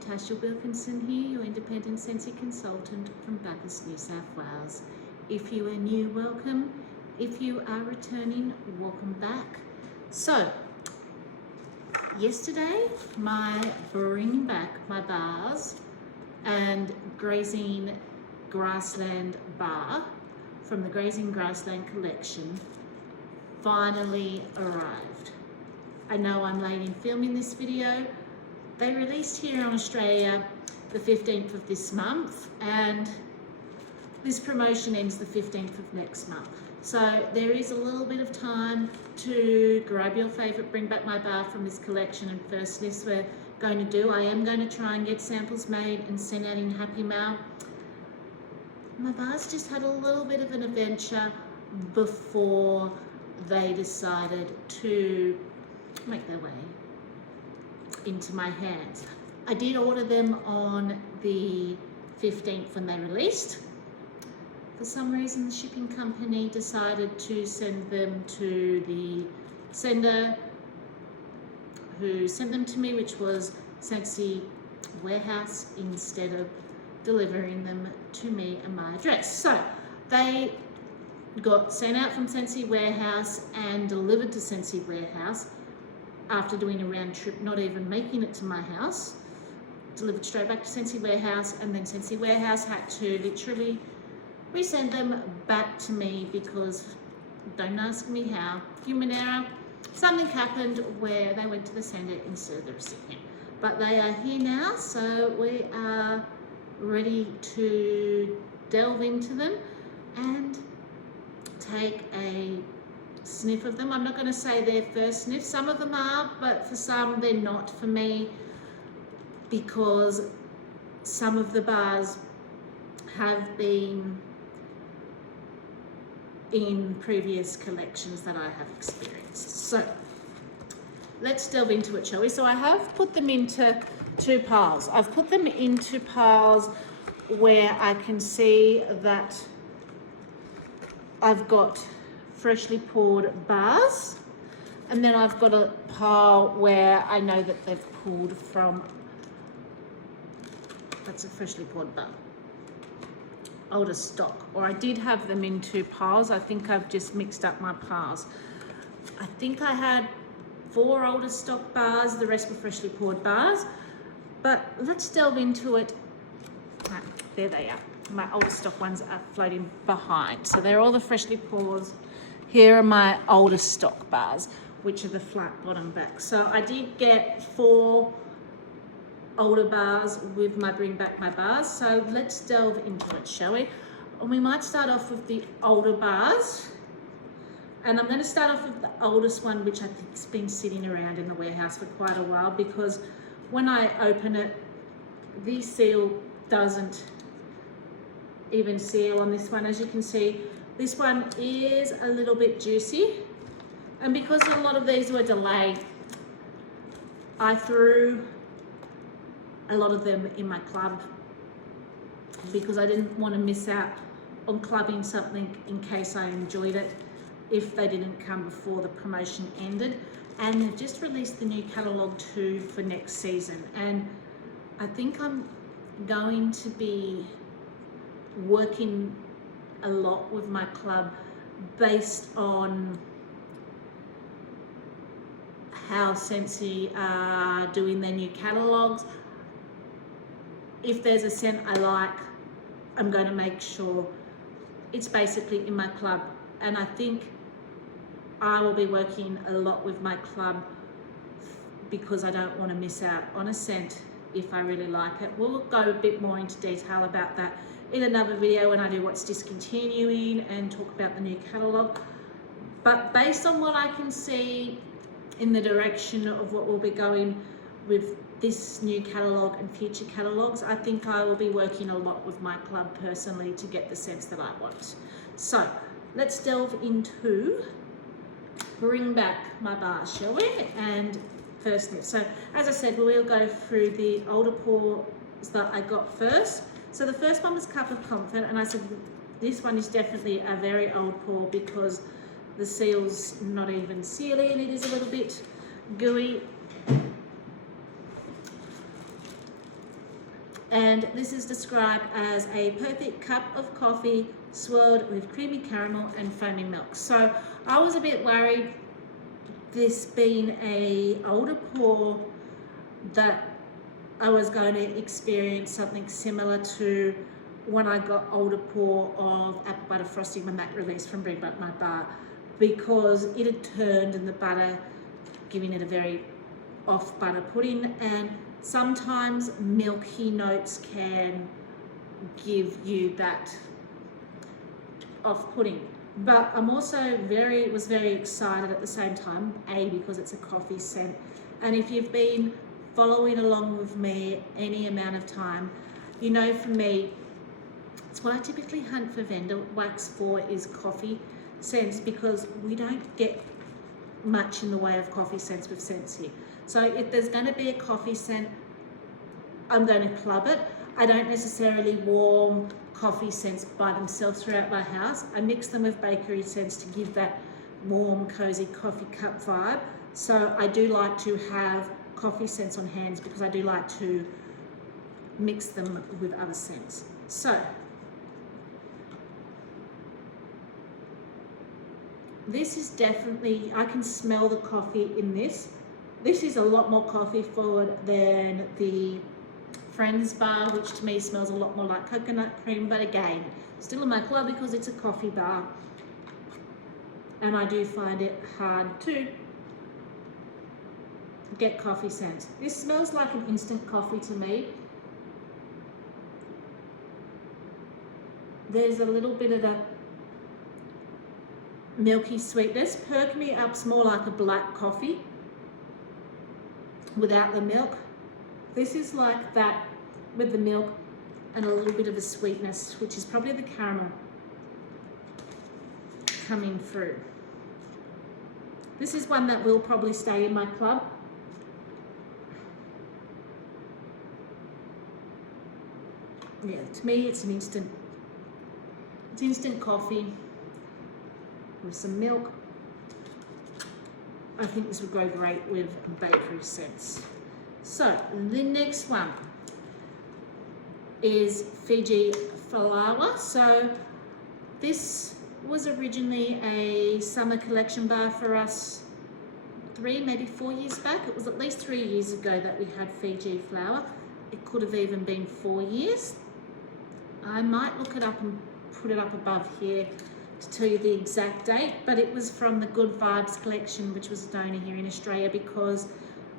Natasha Wilkinson here, your independent Sensi consultant from Bacchus, New South Wales. If you are new, welcome. If you are returning, welcome back. So, yesterday, my Bring Back My Bars and Grazing Grassland bar from the Grazing Grassland collection finally arrived. I know I'm late in filming this video. They released here in Australia the 15th of this month, and this promotion ends the 15th of next month. So there is a little bit of time to grab your favourite Bring Back My Bar from this collection, and first sniffs we're going to do. I am going to try and get samples made and sent out in Happy Mail. My bars just had a little bit of an adventure before they decided to make their way into my hands. I did order them on the 15th when they released. For some reason, the shipping company decided to send them to the sender who sent them to me, which was Sensi Warehouse, instead of delivering them to me and my address. So they got sent out from Sensi Warehouse and delivered to Sensi Warehouse after doing a round trip, not even making it to my house. Delivered straight back to Sensi Warehouse, and then Sensi Warehouse had to literally resend them back to me because, don't ask me how, human error, something happened where they went to the sender instead of the recipient. But they are here now, so we are ready to delve into them and take a sniff of them. I'm not going to say they're first sniff. Some of them are, but for some they're not for me, because some of the bars have been in previous collections that I have experienced. So let's delve into it, shall we? So I have put them into two piles. I've put them into piles where I can see that I've got freshly poured bars, and then I've got a pile where I know that they've pulled from, that's a freshly poured bar, older stock. Or I did have them in two piles. I think I've just mixed up my piles. I think I had 4 older stock bars, the rest were freshly poured bars. But let's delve into it. Ah, there they are. My older stock ones are floating behind. So they're all the freshly poured. Here are my older stock bars, which are the flat bottom back. So I did get 4 older bars with my Bring Back My Bars. So let's delve into it, shall we? And we might start off with the older bars. And I'm going to start off with the oldest one, which I think has been sitting around in the warehouse for quite a while, because when I open it, the seal doesn't even seal on this one. As you can see, this one is a little bit juicy, and because a lot of these were delayed, I threw a lot of them in my club because I didn't want to miss out on clubbing something in case I enjoyed it if they didn't come before the promotion ended. And they've just released the new catalogue too for next season, and I think I'm going to be working a lot with my club based on how Sensi are doing their new catalogues. If there's a scent I like, I'm going to make sure it's basically in my club, and I think I will be working a lot with my club because I don't want to miss out on a scent if I really like it. We'll go a bit more into detail about that in another video when I do what's discontinuing and talk about the new catalogue. But based on what I can see in the direction of what we'll be going with this new catalogue and future catalogues, I think I will be working a lot with my club personally to get the scents that I want. So let's delve into Bring Back My Bars, shall we? And first sniff. So as I said, we'll go through the older pours that I got first. So the first one was Cup of Comfort, and I said this one is definitely a very old pour because the seal's not even sealing. It is a little bit gooey. And this is described as a perfect cup of coffee swirled with creamy caramel and foamy milk. So I was a bit worried, this being a older pour, that I was going to experience something similar to when I got older pour of apple butter frosting when that released from Bring Back My Bar, because it had turned and the butter, giving it a very off butter pudding, and sometimes milky notes can give you that off pudding. But I'm also was very excited at the same time, because it's a coffee scent, and if you've been following along with me any amount of time, you know, for me, it's what I typically hunt for vendor wax for is coffee scents, because we don't get much in the way of coffee scents with scents here. So if there's going to be a coffee scent, I'm going to club it. I don't necessarily warm coffee scents by themselves throughout my house. I mix them with bakery scents to give that warm, cozy coffee cup vibe. So I do like to have coffee scents on hands because I do like to mix them with other scents. So this is definitely, I can smell the coffee in this. This is a lot more coffee forward than the Friends bar, which to me smells a lot more like coconut cream, but again, still in my club because it's a coffee bar, and I do find it hard to get coffee scents. This smells like an instant coffee to me. There's a little bit of the milky sweetness. Perk Me Up's more like a black coffee without the milk. This is like that with the milk and a little bit of a sweetness, which is probably the caramel coming through. This is one that will probably stay in my club. Yeah, to me it's instant coffee with some milk. I think this would go great with bakery scents. So the next one is Fiji Flower. So this was originally a summer collection bar for us 3, maybe 4 years back. It was at least 3 years ago that we had Fiji Flower. It could have even been 4 years. I might look it up and put it up above here to tell you the exact date, but it was from the Good Vibes collection, which was a donor here in Australia, because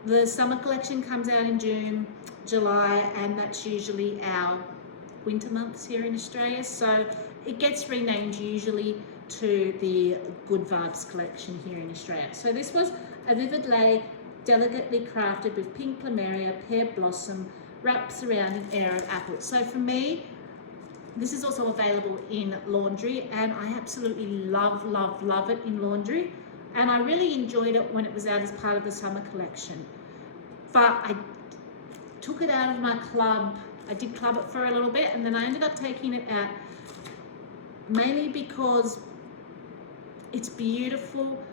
the summer collection comes out in June, July, and that's usually our winter months here in Australia. So it gets renamed usually to the Good Vibes collection here in Australia. So this was a vivid lei, delicately crafted with pink plumeria, pear blossom, wrapped surrounding air of apple. So for me, this is also available in laundry, and I absolutely love it in laundry. And I really enjoyed it when it was out as part of the summer collection. But I took it out of my club. I did club it for a little bit, and then I ended up taking it out mainly because it's beautiful,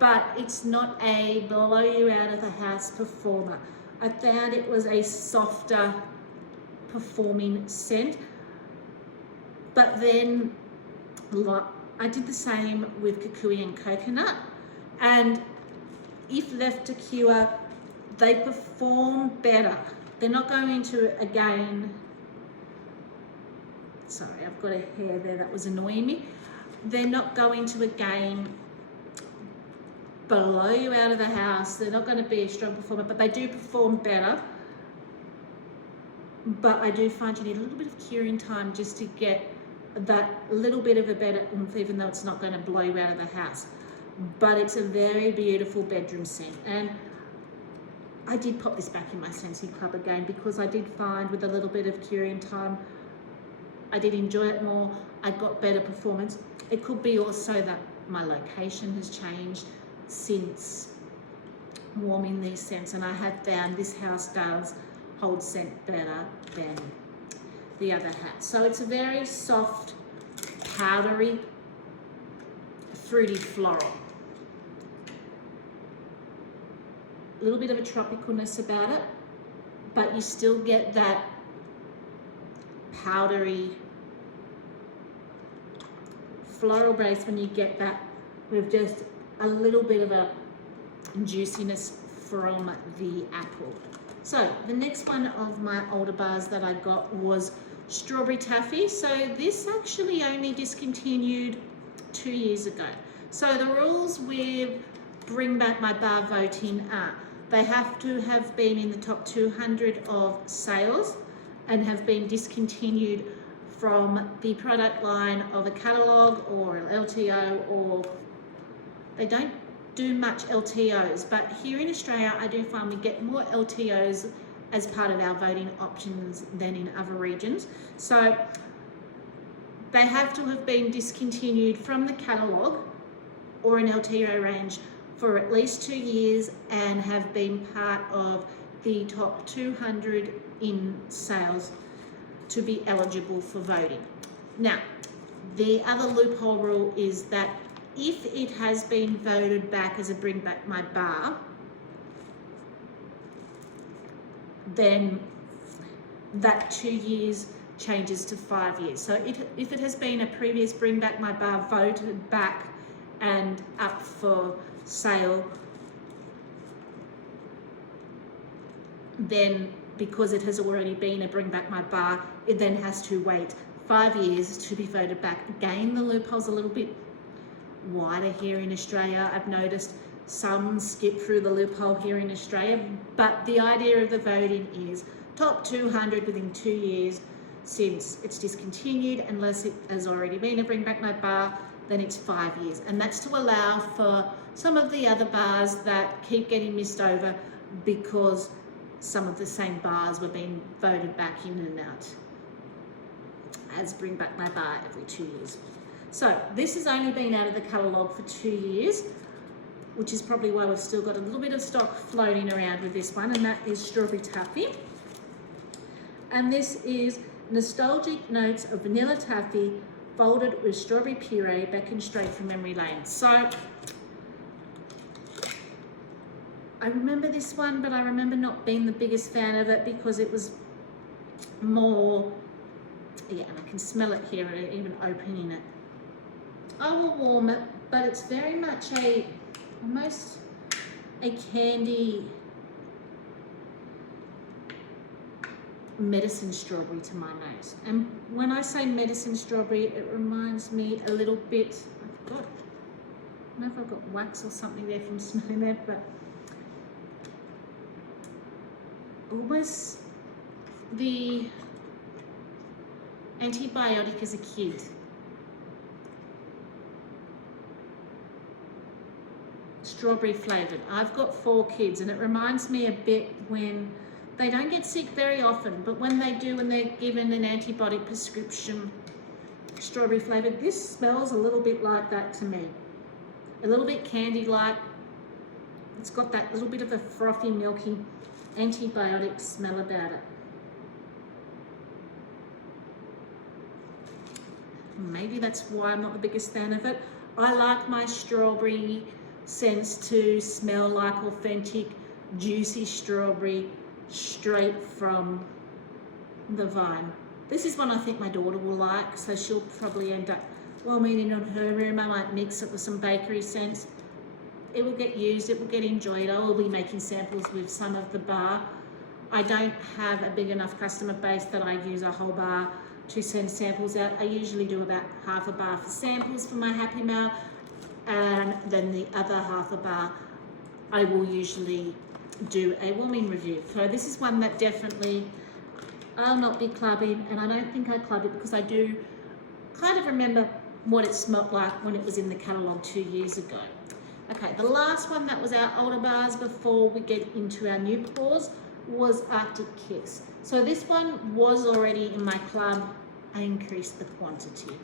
but it's not a blow you out of the house performer. I found it was a softer performing scent. But then I did the same with kukui and coconut, and if left to cure, they perform better. They're not going to, again, sorry, I've got a hair there that was annoying me. They're not going to, again, blow you out of the house. They're not going to be a strong performer, but they do perform better. But I do find you need a little bit of curing time just to get that little bit of a better oomph, even though it's not going to blow you out of the house. But it's a very beautiful bedroom scent, and I did pop this back in my Scentsy Club again because I did find with a little bit of curing time, I did enjoy it more. I got better performance. It could be also that my location has changed since warming these scents, and I have found this house does hold scent better than the other hat. So it's a very soft, powdery, fruity floral. A little bit of a tropicalness about it, but you still get that powdery floral base when you get that with just a little bit of a juiciness from the apple. So the next one of my older bars that I got was strawberry taffy. So this actually only discontinued 2 years ago. So the rules with Bring Back My Bar voting are they have to have been in the top 200 of sales and have been discontinued from the product line of a catalogue or an LTO, or they don't do much LTOs, but here in Australia I do find we get more LTOs as part of our voting options than in other regions. So they have to have been discontinued from the catalogue or an LTO range for at least 2 years and have been part of the top 200 in sales to be eligible for voting. Now, the other loophole rule is that if it has been voted back as a Bring Back My Bar, then that 2 years changes to 5 years. So if it has been a previous Bring Back My Bar voted back and up for sale, then because it has already been a Bring Back My Bar, it then has to wait 5 years to be voted back. Again, the loophole's a little bit wider here in Australia. I've noticed some skip through the loophole here in Australia, but the idea of the voting is top 200 within 2 years since it's discontinued, unless it has already been a Bring Back My Bar, then it's 5 years. And that's to allow for some of the other bars that keep getting missed over because some of the same bars were being voted back in and out as Bring Back My Bar every 2 years. So this has only been out of the catalogue for 2 years, which is probably why we've still got a little bit of stock floating around with this one, and that is strawberry taffy. And this is nostalgic notes of vanilla taffy folded with strawberry puree, beckoned straight from memory lane. So I remember this one, but I remember not being the biggest fan of it because it was more, yeah, and I can smell it here, even opening it. I will warm it, but it's very much almost a candy medicine strawberry to my nose. And when I say medicine strawberry, it reminds me a little bit, I don't know if I've got wax or something there from smelling that, but almost the antibiotic as a kid. Strawberry flavoured. I've got 4 kids and it reminds me a bit when they don't get sick very often, but when they do, when they're given an antibiotic prescription, strawberry flavoured, this smells a little bit like that to me. A little bit candy-like. It's got that little bit of a frothy, milky antibiotic smell about it. Maybe that's why I'm not the biggest fan of it. I like my strawberry scents to smell like authentic, juicy strawberry straight from the vine. This is one I think my daughter will like, so she'll probably end up warming it on her room. I might mix it with some bakery scents. It will get used, it will get enjoyed. I will be making samples with some of the bar. I don't have a big enough customer base that I use a whole bar to send samples out. I usually do about half a bar for samples for my Happy Mail, and then the other half a bar I will usually do a warming review. So this is one that definitely I'll not be clubbing, and I don't think I club it because I do kind of remember what it smelled like when it was in the catalogue 2 years ago. Okay, the last one that was our older bars before we get into our new pours was Arctic Kiss. So this one was already in my club. I increased the quantity.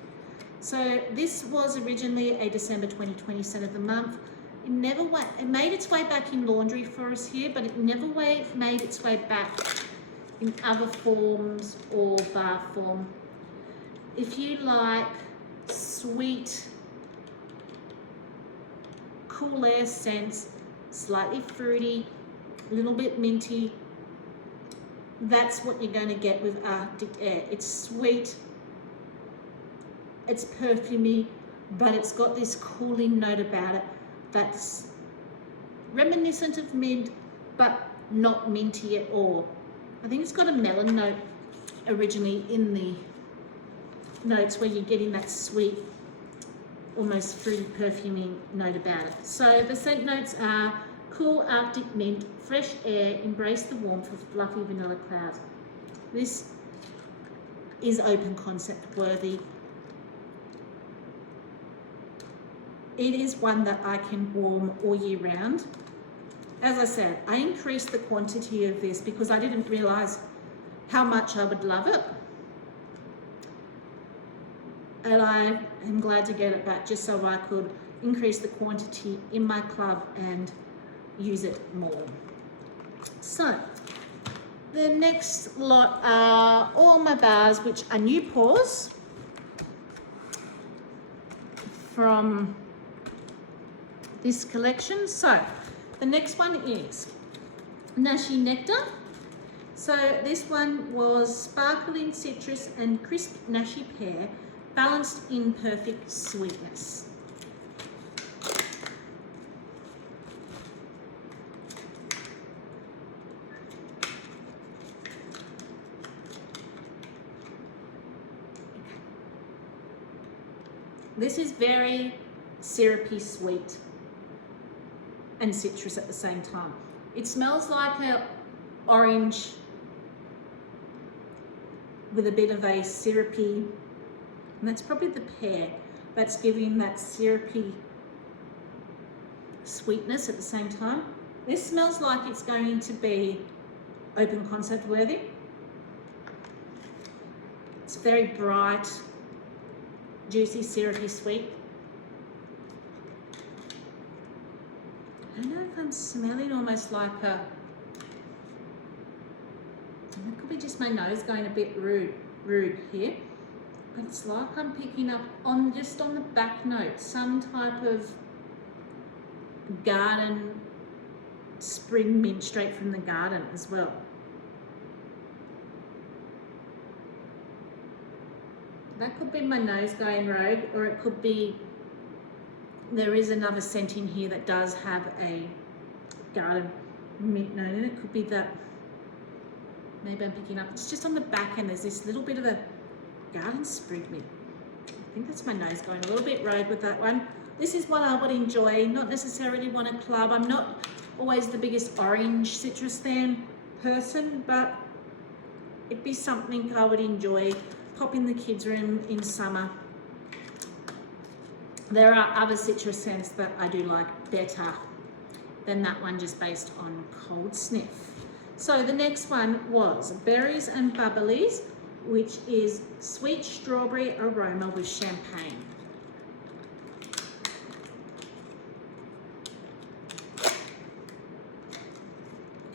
So this was originally a December 2020 scent of the month. It made its way back in laundry for us here, but it never made its way back in other forms or bar form. If you like sweet, cool air scents, slightly fruity, a little bit minty, that's what you're going to get with Arctic Air. It's sweet, it's perfumey, but it's got this cooling note about it that's reminiscent of mint, but not minty at all. I think it's got a melon note originally in the notes, where you're getting that sweet, almost fruity, perfuming note about it. So the scent notes are cool Arctic mint, fresh air, embrace the warmth of fluffy vanilla clouds. This is open concept worthy. It is one that I can warm all year round. As I said, I increased the quantity of this because I didn't realise how much I would love it. And I am glad to get it back just so I could increase the quantity in my club and use it more. So the next lot are all my bars, which are new pours from this collection. So the next one is Nashi Nectar. So this one was sparkling citrus and crisp Nashi pear, balanced in perfect sweetness. This is very syrupy sweet and citrus at the same time. It smells like an orange with a bit of a syrupy, and that's probably the pear that's giving that syrupy sweetness at the same time. This smells like it's going to be open concept worthy. It's very bright, juicy, syrupy sweet. I don't know if I'm smelling almost like a, it could be just my nose going a bit rude here, but it's like I'm picking up on, just on the back note, some type of garden, spring mint straight from the garden as well. That could be my nose going rogue, or it could be, there is another scent in here that does have a garden mint note in it. It could be that, maybe I'm picking up, it's just on the back end, there's this little bit of a garden sprig mint. I think that's my nose going a little bit rogue with that one. This is one I would enjoy, not necessarily want a club. I'm not always the biggest orange citrus fan person, but it'd be something I would enjoy. Pop in the kids' room in summer. There are other citrus scents that I do like better than that one, just based on cold sniff. So the next one was Berries and Bubblies, which is sweet strawberry aroma with champagne.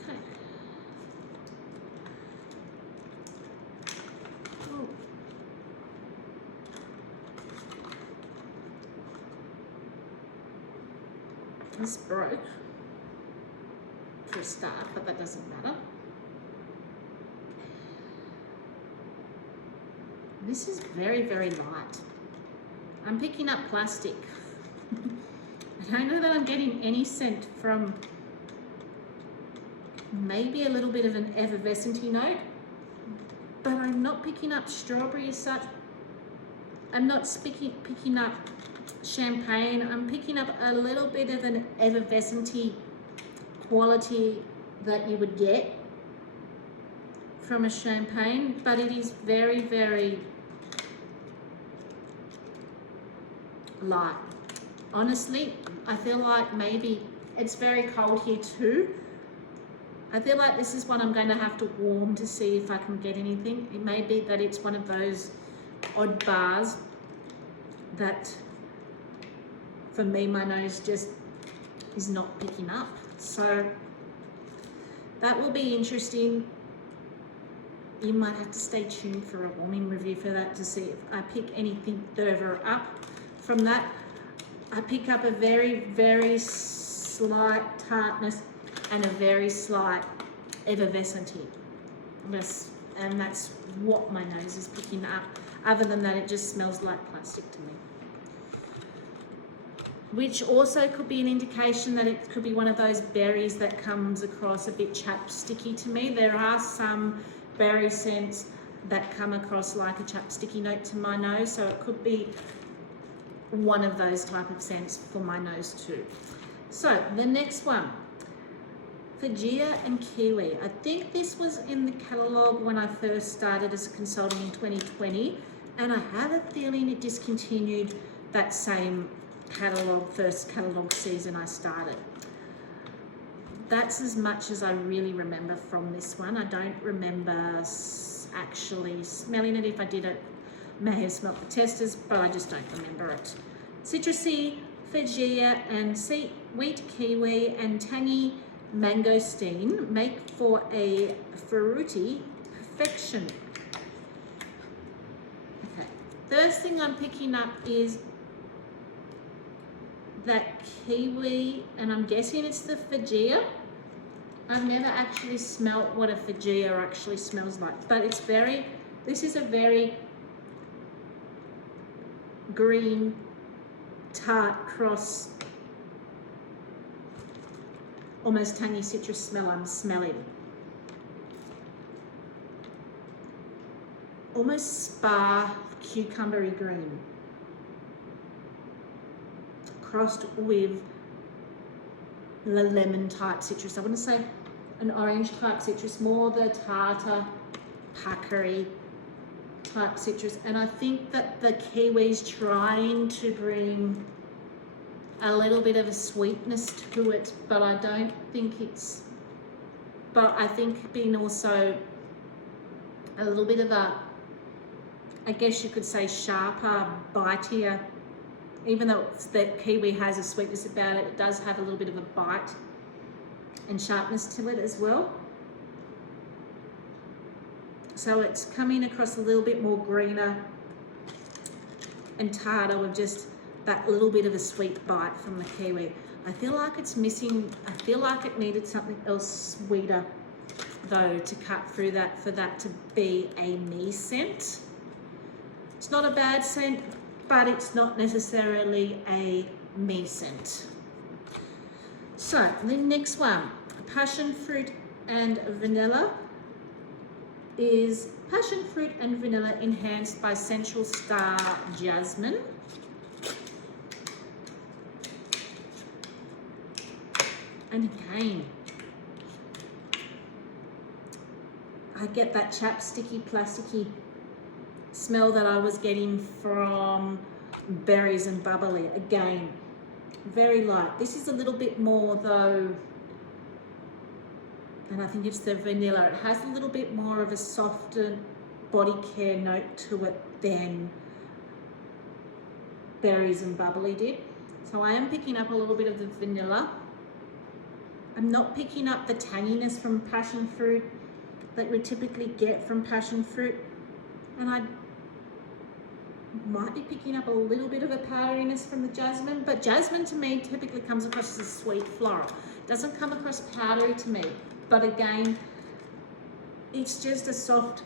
Okay. Oh. This broke for a start, but that doesn't matter. This is very, very light. I'm picking up plastic. I don't know that I'm getting any scent from, maybe a little bit of an effervescent-y note, but I'm not picking up strawberry as such. I'm not picking up champagne. I'm picking up a little bit of an effervescent-y quality that you would get from a champagne, but it is very, very light. Honestly, I feel like maybe it's very cold here too. I feel like this is one I'm going to have to warm to see if I can get anything. It may be that it's one of those odd bars that, for me, my nose just is not picking up. So that will be interesting. You might have to stay tuned for a warming review for that to see if I pick anything further up from that. I pick up a very, very slight tartness and a very slight effervescent And that's what my nose is picking up. Other than that, it just smells like plastic to me. Which also could be an indication that it could be one of those berries that comes across a bit chapsticky to me. There are some berry scents that come across like a chapsticky note to my nose, so it could be one of those type of scents for my nose too. So the next one, Figia and Kiwi. I think this was in the catalogue when I first started as a consultant in 2020, and I have a feeling it discontinued that same first catalogue season I started. That's as much as I really remember from this one. I don't remember actually smelling it. If I did, it may have smelt the testers, but I just don't remember it. Citrusy, Figia and sweet kiwi and tangy mangosteen make for a fruity perfection. Okay, first thing I'm picking up is that kiwi, and I'm guessing it's the Figia. I've never actually smelt what a Figia actually smells like, but it's this is a very green, tart, cross, almost tangy citrus smell I'm smelling. Almost spa cucumbery green, crossed with the lemon type citrus. I wouldn't say an orange type citrus, more the tartar, puckery type citrus. And I think that the kiwi's trying to bring a little bit of a sweetness to it, but I don't think I think being also a little bit of a, I guess you could say, sharper, bitier. Even though the kiwi has a sweetness about it, it does have a little bit of a bite and sharpness to it as well. So it's coming across a little bit more greener and tartar with just that little bit of a sweet bite from the kiwi. I feel like it's missing, I feel like it needed something else sweeter though to cut through that for that to be a me scent. It's not a bad scent, but it's not necessarily a me scent. So the next one, passion fruit and vanilla, is passion fruit and vanilla enhanced by Central Star Jasmine. And again, I get that chapsticky, plasticky smell that I was getting from berries and bubbly. Again, very light. This is a little bit more though, and I think it's the vanilla. It has a little bit more of a softer body care note to it than berries and bubbly did. So I am picking up a little bit of the vanilla. I'm not picking up the tanginess from passion fruit that we typically get from passion fruit, and I might be picking up a little bit of a powderiness from the jasmine, but jasmine to me typically comes across as a sweet floral. It doesn't come across powdery to me, but again, it's just a soft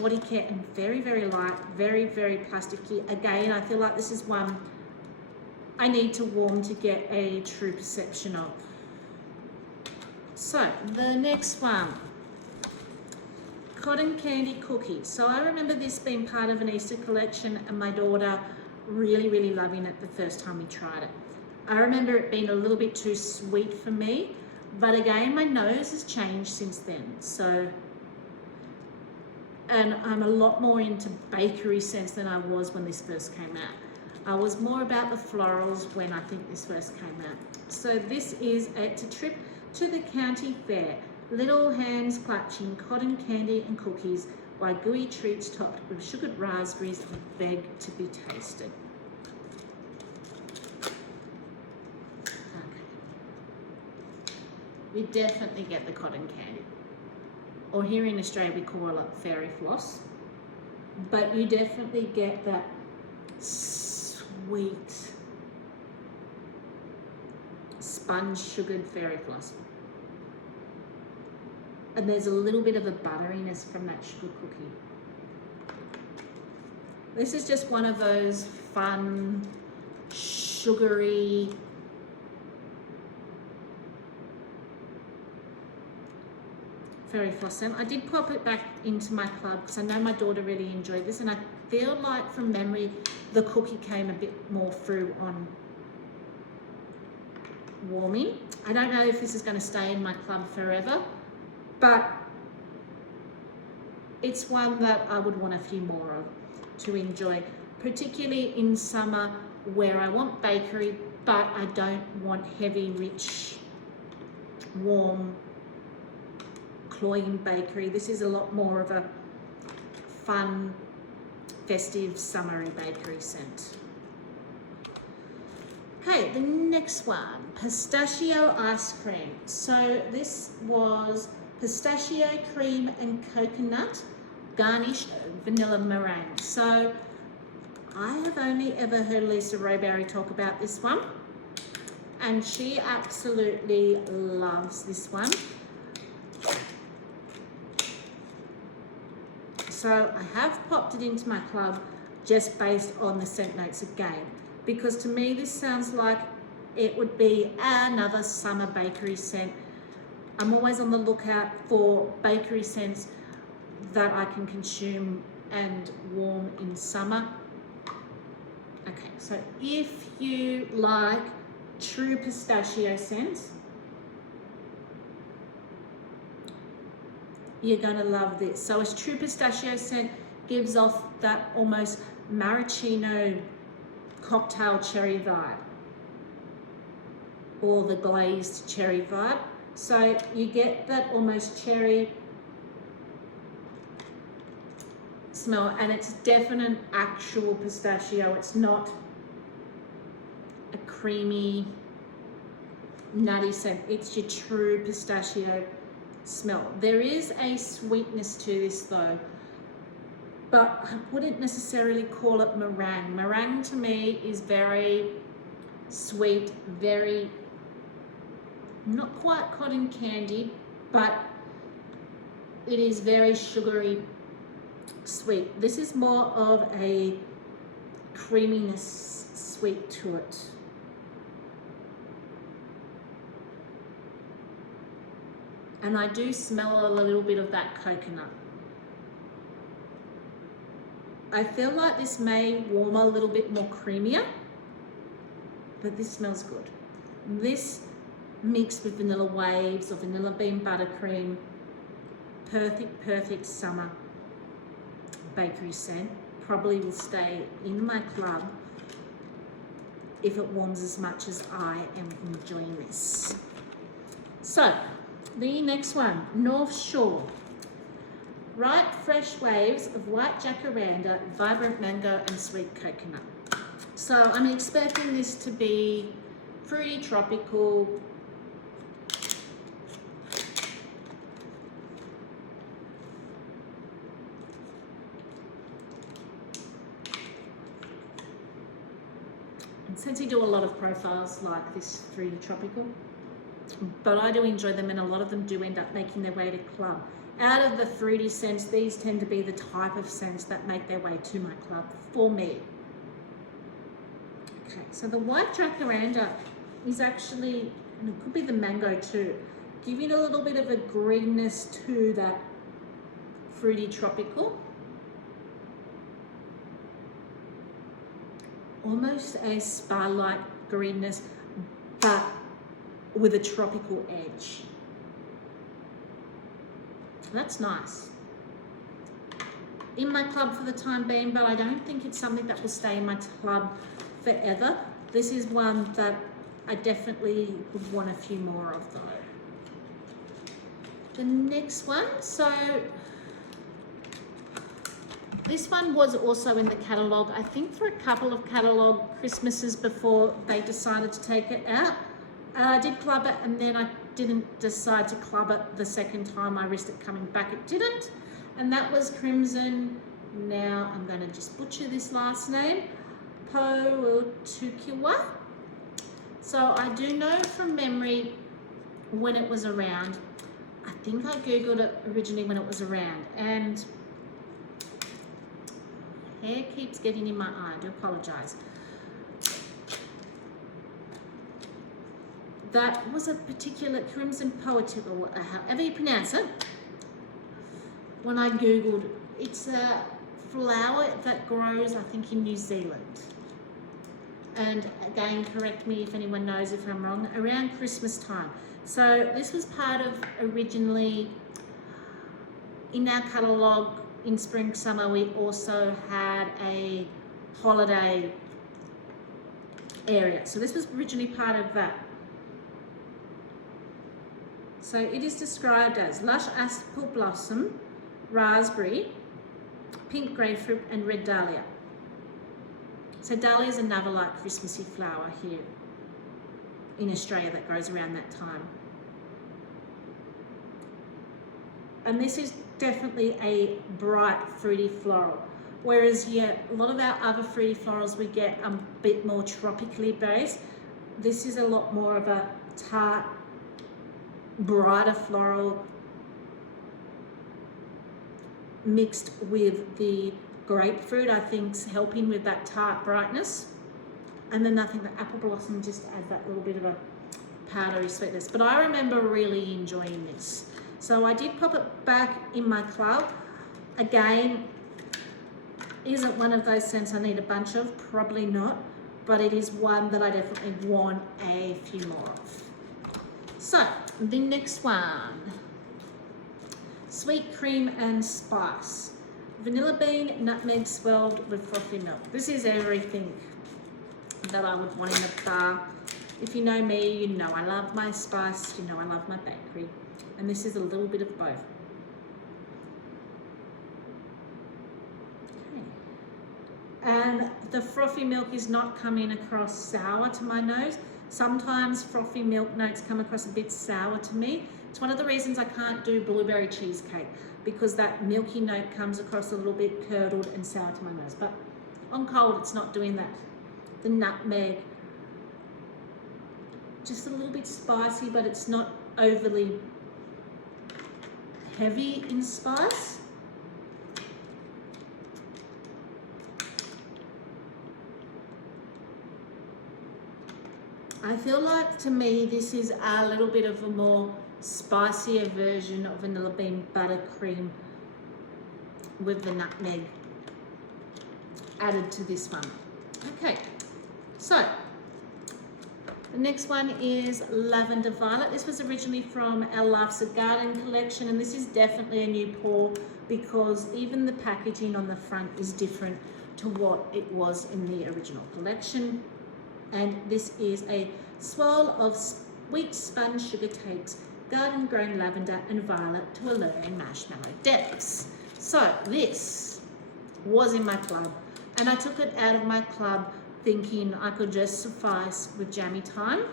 body care and very, very light, very, very plasticky. Again, I feel like this is one I need to warm to get a true perception of. So the next one, cotton candy cookies. So I remember this being part of an Easter collection and my daughter really, really loving it the first time we tried it. I remember it being a little bit too sweet for me, but again, my nose has changed since then. So, and I'm a lot more into bakery scents than I was when this first came out. I was more about the florals when I think this first came out. So this is It's a Trip to the County Fair. Little hands clutching cotton candy and cookies while gooey treats topped with sugared raspberries beg to be tasted. Okay. You definitely get the cotton candy. Or here in Australia we call it fairy floss. But you definitely get that sweet sponge sugared fairy floss. and there's a little bit of a butteriness from that sugar cookie. This is just one of those fun, sugary, fairy floss scent. I did pop it back into my club because I know my daughter really enjoyed this, and I feel like from memory the cookie came a bit more through on warming. I don't know if this is going to stay in my club forever, but it's one that I would want a few more of to enjoy, particularly in summer where I want bakery, but I don't want heavy, rich, warm, cloying bakery. This is a lot more of a fun, festive, summery bakery scent. Okay, the next one, pistachio ice cream. So this was pistachio cream and coconut garnished vanilla meringue. So I have only ever heard Lisa Rowberry talk about this one, and she absolutely loves this one. So I have popped it into my club just based on the scent notes again, because to me this sounds like it would be another summer bakery scent. I'm always on the lookout for bakery scents that I can consume and warm in summer. Okay, so if you like true pistachio scents, you're gonna love this. So a true pistachio scent gives off that almost maraschino cocktail cherry vibe, or the glazed cherry vibe. So you get that almost cherry smell, and it's definite actual pistachio. It's not a creamy, nutty scent. It's your true pistachio smell. There is a sweetness to this though, but I wouldn't necessarily call it meringue. Meringue to me is very sweet, very, not quite cotton candy, but it is very sugary sweet. This is more of a creaminess sweet to it. And I do smell a little bit of that coconut. I feel like this may warm a little bit more creamier, but this smells good. This mixed with vanilla waves or vanilla bean buttercream, perfect summer bakery scent. Probably will stay in my club if it warms as much as I am enjoying this. So the next one, North Shore. Ripe fresh waves of white jacaranda, vibrant mango and sweet coconut. So I'm expecting this to be fruity, tropical, and since you do a lot of profiles like this fruity tropical, but I do enjoy them, and a lot of them do end up making their way to club. Out of the fruity scents, these tend to be the type of scents that make their way to my club for me. Okay, so the white jacaranda is actually, and it could be the mango too, giving a little bit of a greenness to that fruity tropical. Almost a spa-like greenness, but with a tropical edge. That's nice. In my club for the time being, but I don't think it's something that will stay in my club forever. This is one that I definitely would want a few more of though. The next one, so this one was also in the catalogue, I think for a couple of catalogue Christmases before they decided to take it out. I did club it, and then I didn't decide to club it the second time. I risked it coming back, it didn't. And that was Crimson, now I'm going to just butcher this last name, Potukiwa. So I do know from memory when it was around, I think I googled it originally when it was around, and hair keeps getting in my eye. I do apologise. That was a particular crimson poetic, or however you pronounce it. When I googled, it's a flower that grows, I think, in New Zealand. And again, correct me if anyone knows if I'm wrong, around Christmas time. So this was part of, originally in our catalogue in spring summer, we also had a holiday area. So this was originally part of that. So it is described as lush apple blossom, raspberry, pink grapefruit and red dahlia. So dahlia is another like Christmassy flower here in Australia that grows around that time. And this is definitely a bright fruity floral. Whereas yeah, a lot of our other fruity florals we get a bit more tropically based. This is a lot more of a tart, brighter floral mixed with the grapefruit, I think, helping with that tart brightness. And then I think the apple blossom just adds that little bit of a powdery sweetness. But I remember really enjoying this. So I did pop it back in my club. Again, isn't one of those scents I need a bunch of, probably not, but it is one that I definitely want a few more of. So the next one, sweet cream and spice. Vanilla bean, nutmeg swelled with frothy milk. This is everything that I would want in the bar. If you know me, you know I love my spice, you know I love my bakery. And this is a little bit of both. Okay. And the frothy milk is not coming across sour to my nose. Sometimes frothy milk notes come across a bit sour to me. It's one of the reasons I can't do blueberry cheesecake, because that milky note comes across a little bit curdled and sour to my nose. But on cold, it's not doing that. The nutmeg, just a little bit spicy, but it's not overly heavy in spice. I feel like, to me, this is a little bit of a more spicier version of vanilla bean buttercream with the nutmeg added to this one. Okay, so the next one is Lavender Violet. This was originally from our Life's a Garden collection, and this is definitely a new pour because even the packaging on the front is different to what it was in the original collection. And this is a swirl of sweet sponge sugar cakes, garden grown lavender and violet to allure in marshmallow depths. So this was in my club, and I took it out of my club thinking I could just suffice with jammy time.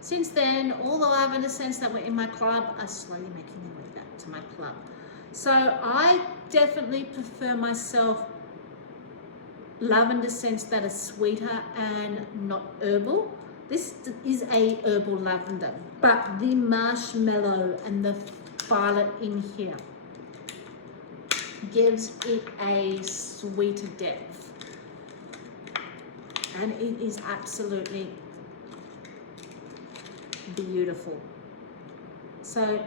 Since then, all the lavender scents that were in my club are slowly making their way back to my club. So I definitely prefer myself lavender scents that are sweeter and not herbal. This is a herbal lavender, but the marshmallow and the violet in here gives it a sweeter depth, and it is absolutely beautiful. So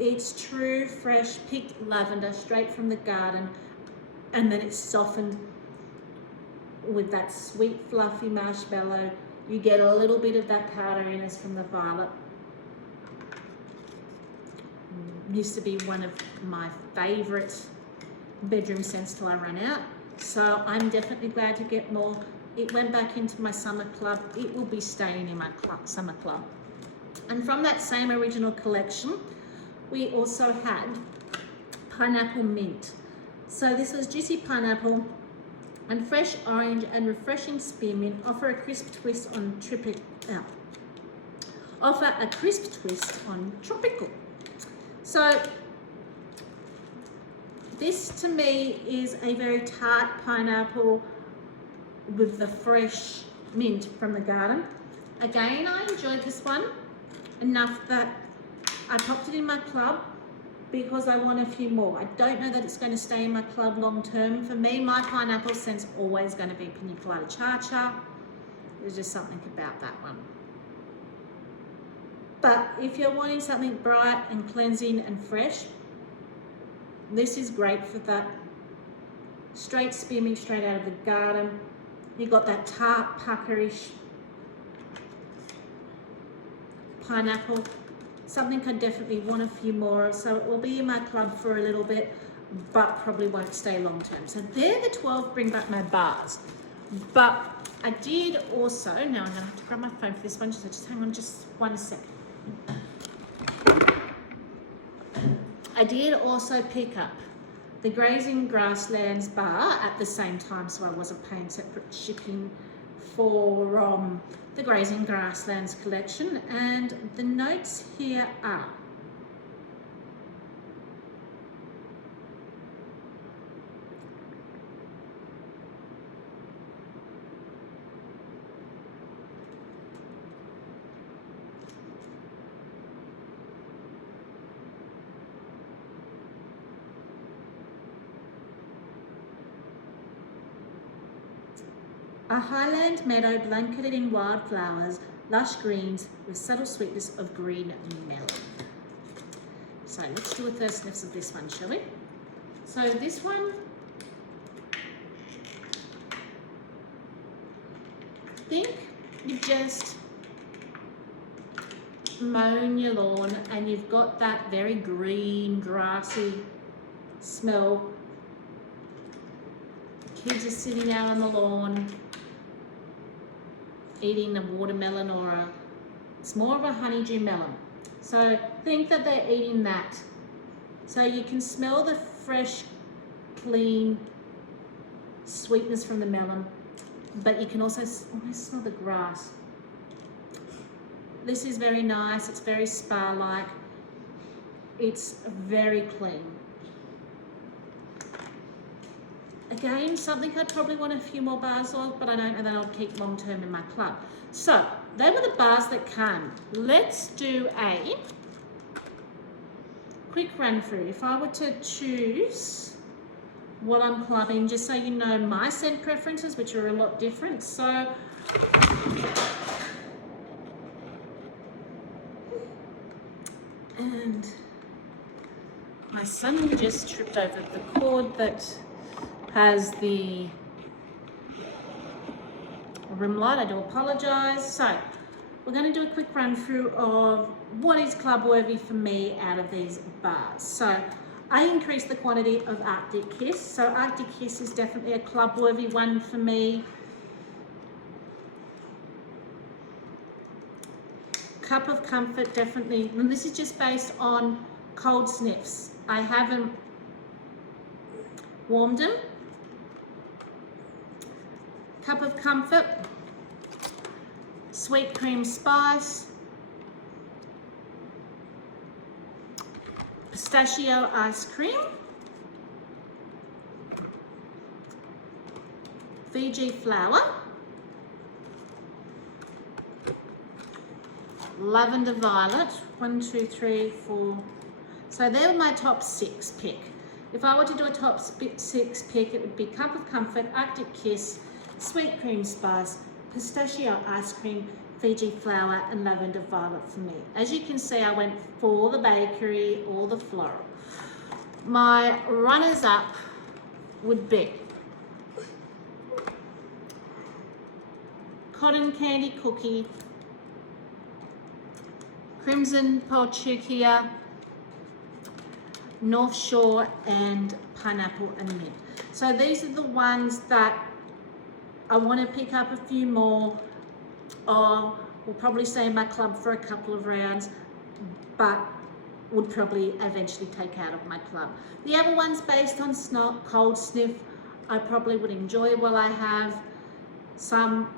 it's true fresh picked lavender straight from the garden, and then it's softened with that sweet fluffy marshmallow. You get a little bit of that powderiness from the violet. Used to be one of my favorite bedroom scents till I ran out, so I'm definitely glad to get more. It went back into my summer club. It will be staying in my summer club. And from that same original collection, we also had pineapple mint. So this was juicy pineapple and fresh orange and refreshing spearmint offer a crisp twist on tropical. So this to me is a very tart pineapple with the fresh mint from the garden. Again, I enjoyed this one enough that I popped it in my club because I want a few more. I don't know that it's going to stay in my club long term. For me, my pineapple scent's always going to be Pina Colada Cha-Cha. There's just something about that one. But if you're wanting something bright and cleansing and fresh, this is great for that. Straight spearmint, straight out of the garden. You got that tart, puckerish pineapple. Something I definitely want a few more of, so it will be in my club for a little bit, but probably won't stay long term. So they're the 12 bring back my bars. But I did also, now I'm going to have to grab my phone for this one, so just hang on just 1 second. I did also pick up the Grazing Grasslands bar at the same time, so I wasn't paying separate shipping for the Grazing Grasslands collection, and the notes here are a highland meadow blanketed in wildflowers, lush greens with subtle sweetness of green melon. So let's do a first sniffs of this one, shall we? So this one, I think you've just mown your lawn and you've got that very green, grassy smell. Kids are sitting out on the lawn eating a watermelon or it's more of a honeydew melon. So think that they're eating that. So you can smell the fresh, clean sweetness from the melon, but you can also almost smell the grass. This is very nice. It's very spa-like. It's very clean. Again, something I'd probably want a few more bars of, but I don't know that I'll keep long term in my club. So they were the bars that came. Let's do a quick run through. If I were to choose what I'm clubbing, just so you know my scent preferences, which are a lot different. So and my son just tripped over the cord that has the rim light. I do apologise. So we're going to do a quick run through of what is club worthy for me out of these bars. So I increased the quantity of Arctic Kiss. So Arctic Kiss is definitely a club worthy one for me. Cup of Comfort, definitely, and this is just based on cold sniffs. I haven't warmed them. Cup of Comfort, Sweet Cream Spice, Pistachio Ice Cream, Fiji Flower, Lavender Violet, 1, 2, 3, 4. So they're my top 6 pick. If I were to do a top 6 pick, it would be Cup of Comfort, Arctic Kiss, Sweet Cream Spice, Pistachio Ice Cream, Fiji Flower, and Lavender Violet for me. As you can see, I went for the bakery or the floral. My runners-up would be Cotton Candy Cookie, Crimson Polchukia, North Shore, and Pineapple and Mint. So these are the ones that I want to pick up a few more of. Will probably stay in my club for a couple of rounds, but would probably eventually take out of my club. The other ones based on cold sniff, I probably would enjoy while I have. Some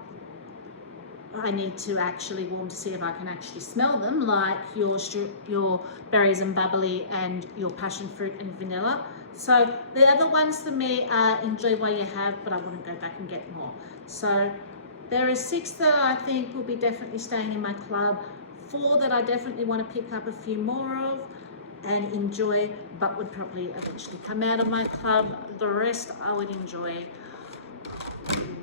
I need to actually warm to see if I can actually smell them, like your berries and bubbly and your passion fruit and vanilla. So the other ones for me are enjoy while you have, but I wouldn't go back and get more. So there are 6 that I think will be definitely staying in my club 4 that I definitely want to pick up a few more of and enjoy, but would probably eventually come out of my club. The rest I would enjoy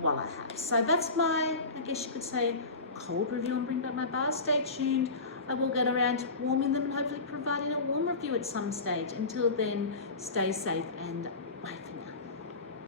while I have. So that's my, I guess you could say, cold review on Bring Back My Bars. Stay tuned. I will get around to warming them and hopefully providing a warm review at some stage. Until then, stay safe and